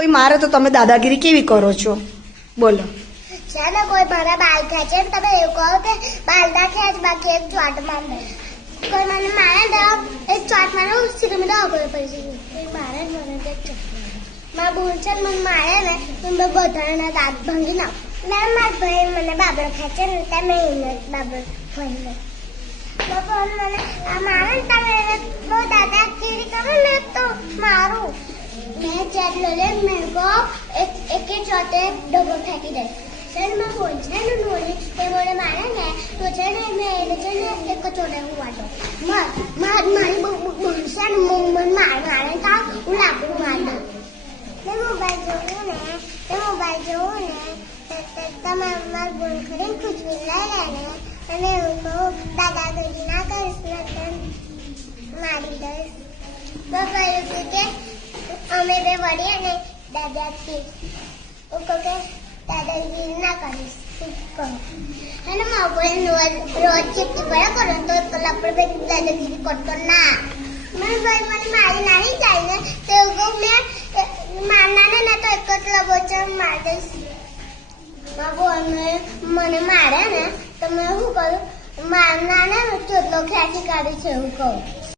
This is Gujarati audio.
કોઈ મારે તો તમે દાદાગીરી કેવી કરો છો? બોલો. ચાલો કોઈ મારા બાલ ખેંચે ને તમે એવું કહો કે બાલ ના ખેંચ બાકી એક ચોટ માર કોઈ મને મારે ને એક ચોટ મારો સીધી મને અગળ પડી મારે મને તે જ મારા બોલ છે ને મને મારે ને તો મેં બધાના દાંત ભાંગી નાખ. મેં મારા ભાઈ મને બાબર ખેંચે ને તમે એને બાબર ભાઈ મને મને ચોટે ડબ્બો ફેંકી દે સર મેં બોલ છે ને નોરી તે મને મારે ને તો છે ને મેં એને છે ને એક ચોટે હું मार માર માર મારી બહુ બોલશે ને મને મને માર મારે તો હું લાકડું માર દઉં તે મોબાઈલ જોવું ને તે મોબાઈલ જોવું ને તે- તે- તમે મારું બોલ કરીને ખુશબી લઈ લે અને હું કહું દાદાગીરી ના કરીશ ને મારી દઈશ કહ્યું હતું કે અમે બે વળીએ ને દાદાથી. હું કહું કે દાદાગીરી ના કરીશ ના મને ભાઈ ને તો એવું મેં એ, મારના ને એક જ લબોચર માર દઈશ. અને મને મારે ને તો મેં શું કરું મારના ને ચોટલો ખેંચી કાઢી છે એવું કહું.